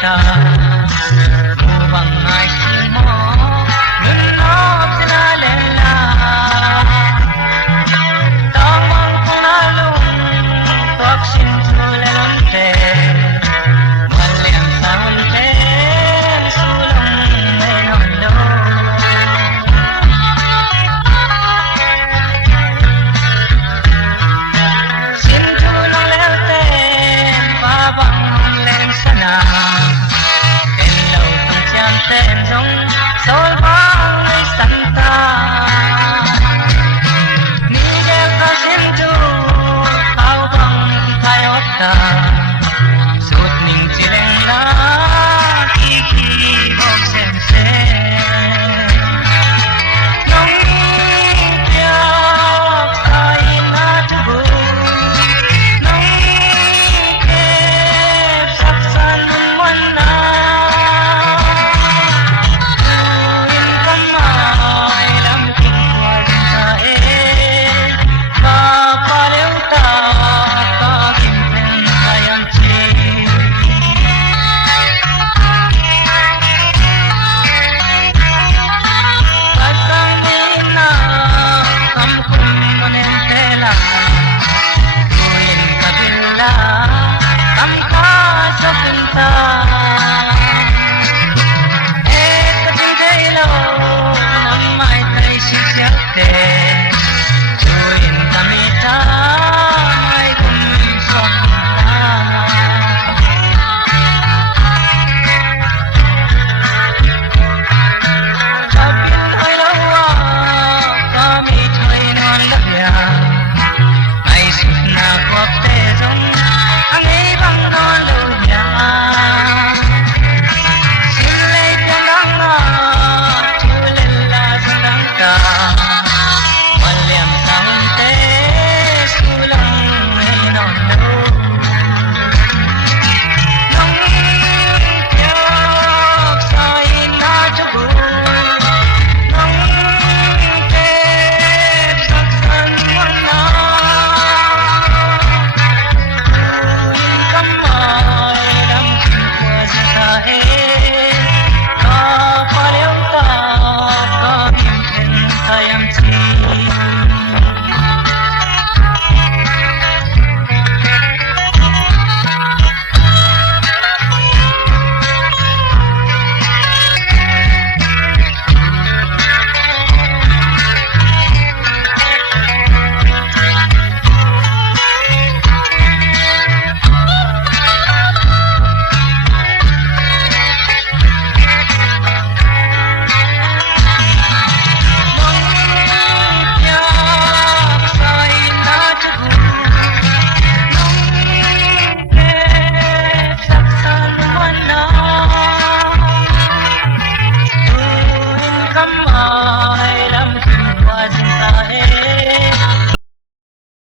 ta upang ngayong mo nunod sila lela tamang punalong tuwag sintulalonte maliang taonte sulang menolo sintulang lelte babang sana hello tung chiang tên giống sol bang người santa ni de ka sintu tao bang thay otta suốt ning chileng na ki bok sen se nong pia sai na tu nong ke sap san mon na tuin kan mai lam king kwan ta pa pa leu ta ka kim pen sayang chi pasang na kam kum manen tela tuin kabila kam ka sa pinta